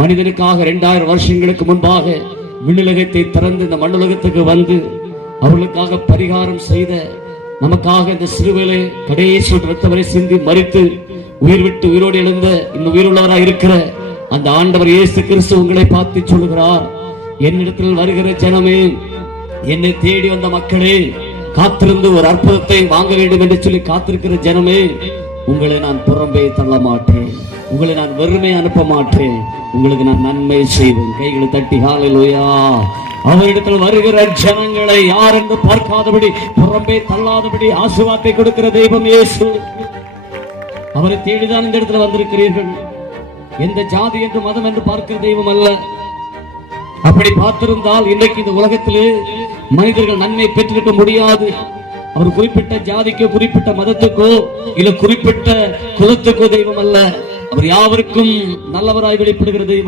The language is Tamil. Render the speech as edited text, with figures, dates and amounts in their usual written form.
மனிதனுக்காக 2000 வருஷங்களுக்கு முன்பாக விண்ணுலகத்தை திறந்து இந்த மண்ணுலகத்துக்கு வந்து அவர்களுக்காக பரிகாரம் செய்த, நமக்காக இந்த சிலுவையிலே கடைசி ரத்தவரை சிந்தி மரித்து உயிர் விட்டு உயிரோடு எழுந்த இன்னும் உயிருள்ளவராக இருக்கிற அந்த ஆண்டவர் இயேசு கிறிஸ்து உங்களை பார்த்து சொல்லுகிறார், என்னிடத்தில் வருகிற ஜனமே, என்னை தேடி வந்த மக்களே, காத்திருந்து ஒரு அற்புதத்தை வாங்க வேண்டும் என்று சொல்லி காத்திருக்கிற ஜனமே, உங்களை நான் புறம்பே தள்ள மாட்டேன், உங்களை நான் வெறுமை அனுப்ப மாட்டேன், உங்களுக்கு நான் நன்மை செய்வேன். கைகளை தட்டி ஹல்லேலூயா. அவரிடத்தில் வருகிற ஜனங்களை யார் என்று பார்க்காதபடி, புறம்பே தள்ளாதபடி ஆசீர்வாதத்தை கொடுக்கிற தெய்வம் இயேசு. அவரை தேடிதான் இந்த இடத்துல வந்திருக்கிறீர்கள். எந்த ஜாதி என்று மதம் என்று பார்க்கிற தெய்வம் அல்ல. அப்படி பார்த்திருந்தால் இன்றைக்கு இந்த உலகத்திலே மனிதர்கள் நன்மை பெற்றிருக்க முடியாது. அவர் குறிப்பிட்ட ஜாதிக்கோ குறிப்பிட்ட மதத்துக்கோ இல்ல குறிப்பிட்ட குலத்துக்கோ தெய்வம் அல்ல. அவர் யாவருக்கும் நல்லவராய் வெளிப்படுகிற தெய்வம்.